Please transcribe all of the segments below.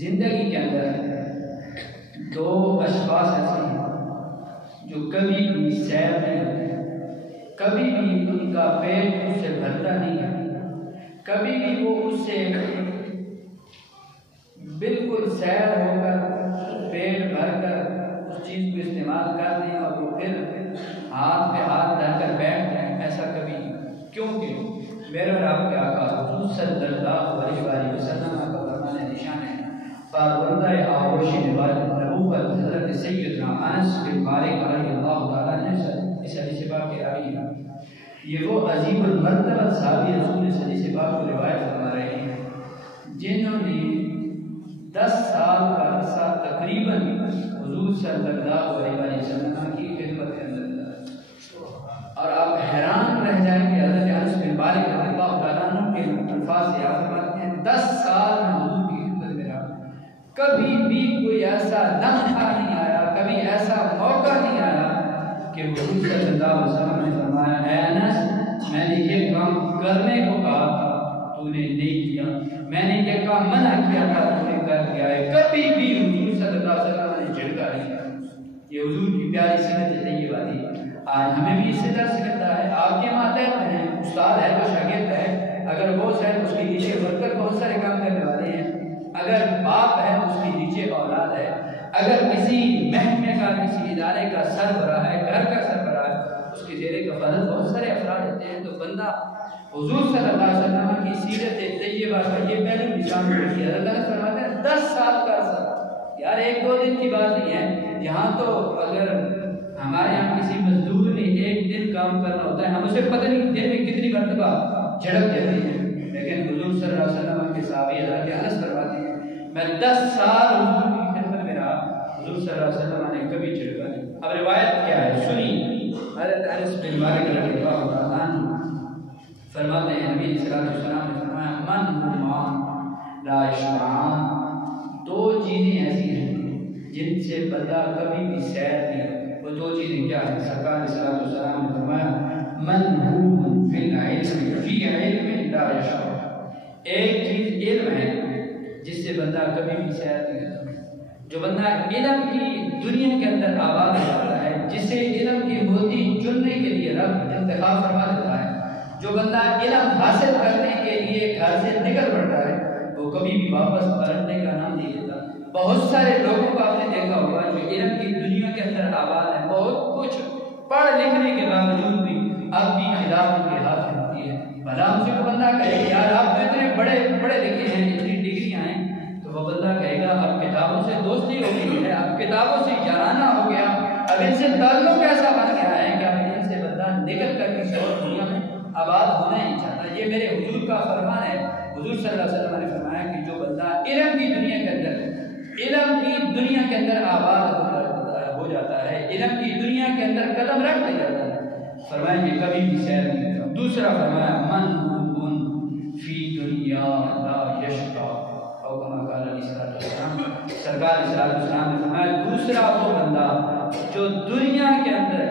زندگی کے اندر دو اشخاص ایسے ہیں جو کبھی بھی سیر نہیں ہوتے، کبھی بھی ان کا پیٹ اس سے بھرتا نہیں ہے، کبھی بھی وہ اس سے بالکل سیر ہو کر پیٹ بھر کر اس چیز کو استعمال کر دیں اور وہ پھر ہاتھ پہ ہاتھ دھر کر بیٹھ جائیں، ایسا کبھی نہیں۔ کیونکہ میرے اور آپ کے آقا حضور صلی اللہ علیہ وسلم کا فرمان نشان ہے پابندہ آغوش نبوت حضرت سیدنا انس بن مالک رضی اللہ تعالیٰ نے اس حدیث پاک کے راوی ہیں۔ یہ وہ عظیم المرتبہ صحابی رسول اس حدیث پاک کو روایت فرما رہے ہیں جنہوں نے 10 سال کا عرصہ تقریباً حضور صلی اللہ علیہ وسلم کی خدمت کے اندر گزارا، اور آپ حیران رہ جائیں کہ حضرت انس بن مالک رضی اللہ تعالیٰ عنہ کے الفاظ سے آپ فرماتے ہیں 10 سال میں حضور کی خدمت میں رہا، کبھی بھی کوئی ایسا لمحہ نہیں آیا، کبھی ایسا موقع نہیں آیا کہ حضور صلی اللہ علیہ وسلم نے فرمایا اے انس میں نے یہ کام کرنے کو کہا تھا تو نے نہیں کیا، میں نے یہ کام منع کیا تھا تو نے کر دیا ہے۔ کبھی بھی حضور صلی اللہ علیہ وسلم نے جھڑکا نہیں۔ یہ حضور کی پیاری سیرت طیبہ تھی۔ آج ہمیں بھی اس سے درس ملتا ہے۔ آپ کے ماتحت ہیں، استاد ہے تو شاگرد ہے، اگر بوس ہے تو اس کے نیچے ورکر بہت سارے کام کرنے والے ہیں، اگر باپ ہے تو اس کے نیچے اولاد ہے، اگر کسی محکمے کا کسی ادارے کا سربراہ ہے، گھر کا سربراہ ہے، اس کے زیر کفالت بہت سارے افراد ہوتے ہیں، تو بندہ حضور صلی اللہ علیہ وسلم کی سیرت طیبہ کا یہ پہلو نشان رکھیے۔ اللہ نے فرماتے ہیں 10 سال کا عرصہ، یار 1-2 دن کی بات نہیں ہے۔ یہاں تو اگر ہمارے یہاں کسی مزدور نے 1 دن کام کرنا ہوتا ہے، ہم اسے پتہ نہیں دن میں کتنی مرتبہ جھڑک دیتے ہیں، لیکن حضور صلی اللہ علیہ وسلم کے صحابی حضرت انس فرماتے ہیں میں 10 سال حضور کی خدمت میں رہا، حضور صلی اللہ علیہ وسلم نے کبھی جھڑکا نہیں۔ اب روایت کیا ہے سنی، حضرت انس بن مالک رضی اللہ تعالیٰ عنہ فرماتے ہیں نبی صلی اللہ علیہ وسلم نے فرمایا من ہمان لا یشبعان، 2 چیزیں ایسی ہیں جن سے بندہ کبھی بھی سیر نہیں ہوتا۔ وہ 2 چیزیں کیا ہیں؟ سرکار صلی اللہ علیہ وسلم نے فرمایا منہوم فی العلم فی علم لا یشبع، ایک چیز علم ہے جس سے بندہ کبھی بھی سیر نہیں ہوتا۔ جو بندہ علم کی دنیا کے اندر آباد ہو جاتا ہے، جسے علم کی موتی چننے کے لیے رب انتخاب فرما دیتا ہے، جو بندہ علم حاصل کرنے کے لیے گھر سے نکل پڑتا ہے، وہ کبھی بھی واپس پلٹنے کا نام نہیں لیتا۔ بہت سارے لوگوں کو آپ نے دیکھا ہوگا جو علم کی دنیا کے اندر آباد ہیں، بہت کچھ پڑھ لکھنے کے باوجود بھی اب بھی خلاف ان کے ہاتھ میں ہوتی ہے۔ بھلا ان سے کو بندہ کہے یار آپ تو اتنے پڑھے لکھے ہیں، اتنی ڈگریاں ہیں، تو وہ بندہ کہے گا اب کتابوں سے دوستی ہو گئی ہے، اب کتابوں سے یارانہ ہو گیا، اب ان سے تعلق ایسا بن گیا ہے کہ اب ان سے بندہ نکل کر کسی اور دنیا میں آباد ہونا ہی چاہتا۔ یہ میرے حضور کا فرمان ہے۔ حضور صلی اللہ علیہ وسلم نے فرمایا کہ جو بندہ علم کی دنیا کے اندر آباد ہو جاتا ہے، علم کی دنیا کے اندر قدم رکھ لے جاتا ہے، فرمایا کہ کبھی بھی سیر نہیں کرتا۔ دوسرا فرمایا من فی دنیا لا یشقا، او کما قال علیہ السلام، سرکار صلی اللہ علیہ وسلم نے فرمایا دوسرا وہ بندہ جو دنیا کے اندر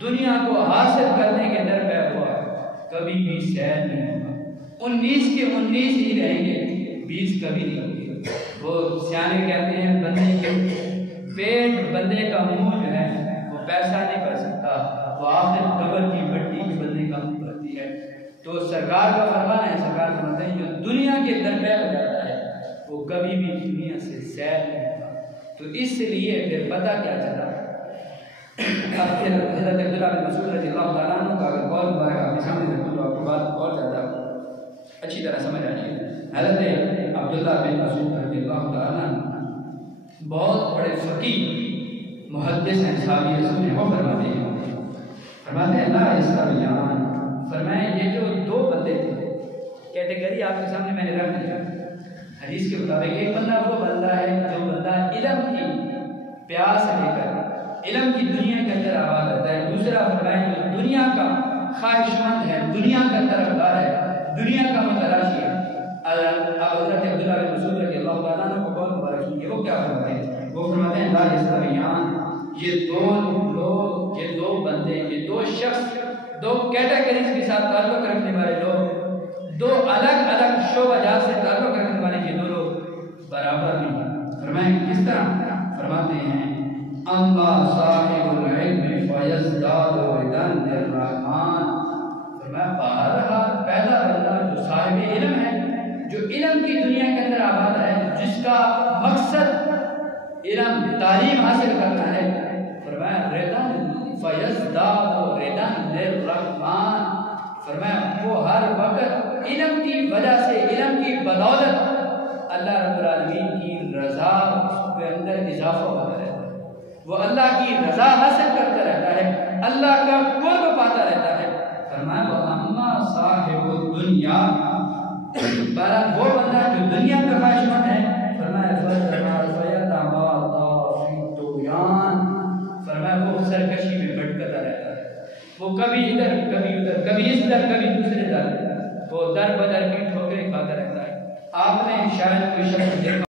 دنیا کو حاصل کرنے کے اندر پہ ہوا کبھی بھی سیر نہیں ہوگا۔ 19 کے 19 ہی رہیں گے، 20 کبھی نہیں ہوگی۔ وہ سیانے کہتے ہیں بندے کے پیٹ بندے کا منہ جو ہے وہ پیسہ نہیں کر سکتا، وہ آخر قبر کی مٹی کی بندے کا منہ بھرتی ہے۔ تو سرکار کا فرمان ہے، سرکار فرماتے ہیں جو دنیا کے اندر پہ ہو جاتا ہے وہ کبھی بھی دنیا سے سیر نہیں ہوگا۔ تو اس لیے پھر پتہ کیا چلا، اب پھر حضرت عبداللہ بن مسعود رضی اللہ تعالیٰ عنہ کا اگر قول مبارک آپ کے سامنے رکھوں تو آپ کو بات اور زیادہ اچھی طرح سمجھ آ جائے۔ حضرت عبداللہ بن مسعود رضی اللہ تعالیٰ عنہ بہت بڑے فقیہ محدث ہیں، صحابی رسول ہیں، وہ فرماتے ہیں لا یستویان، فرمائے یہ جو 2 بندے تھے، کیٹیگری آپ کے سامنے میں نے رکھ دیا۔ حدیث کے مطابق ایک بندہ وہ بندہ ہے جو بندہ علم کی پیاس لے کر علم کی دنیا کے اندر آباد رہتا ہے، دوسرا فرمایا جو دنیا کا خواہش مند ہے، دنیا کا طرفدار ہے، دنیا کا متلاشی ہے۔ اب حضرت عبداللہ بن مسعود رضی اللہ تعالیٰ عنہ کو بہت مبارک سنیے، وہ کیا فرماتے ہیں؟ وہ فرماتے ہیں لا یستویان، یہ 2 لوگ، یہ 2 بندے، یہ 2 شخص، 2 کیٹیگریز کے ساتھ تعلق رکھنے والے لوگ، 2 الگ الگ شعبہ جات سے تعلق رکھنے والے یہ 2 لوگ برابر فرماتے ہیں اما صاحب العلم فیزداد رضا للرحمن، فرمایا بہرحال پہلا بندہ جو صاحب علم ہے، جو علم کی دنیا کے اندر آباد ہے، جس کا مقصد علم تعلیم حاصل کرنا ہے، فرمایا رضا فیزداد رضا للرحمن، فرمایا وہ ہر وقت علم کی وجہ سے، علم کی بدولت اللہ رب العالمین کی رضا اس کے اندر اضافہ ہوتا رہتا ہے، وہ اللہ کی رضا حاصل کرتا رہتا ہے، اللہ کا قرب پاتا رہتا ہے۔ فرمایا وَأَمَّا صَاحِبُ الدُّنْيَا، بہرحال وہ بندہ جو دنیا کا خواہش مند ہے، فرمایا فَيَتَمَاطَىٰ فِي الطُّغْيَانِ، فرمایا وہ سرکشی میں بھٹکتا رہتا ہے، وہ کبھی ادھر کبھی ادھر، کبھی اس در کبھی دوسرے در، وہ در بدر کی ٹھوکریں کھاتا رہتا ہے۔ آپ نے شاید کوئی شخص دیکھا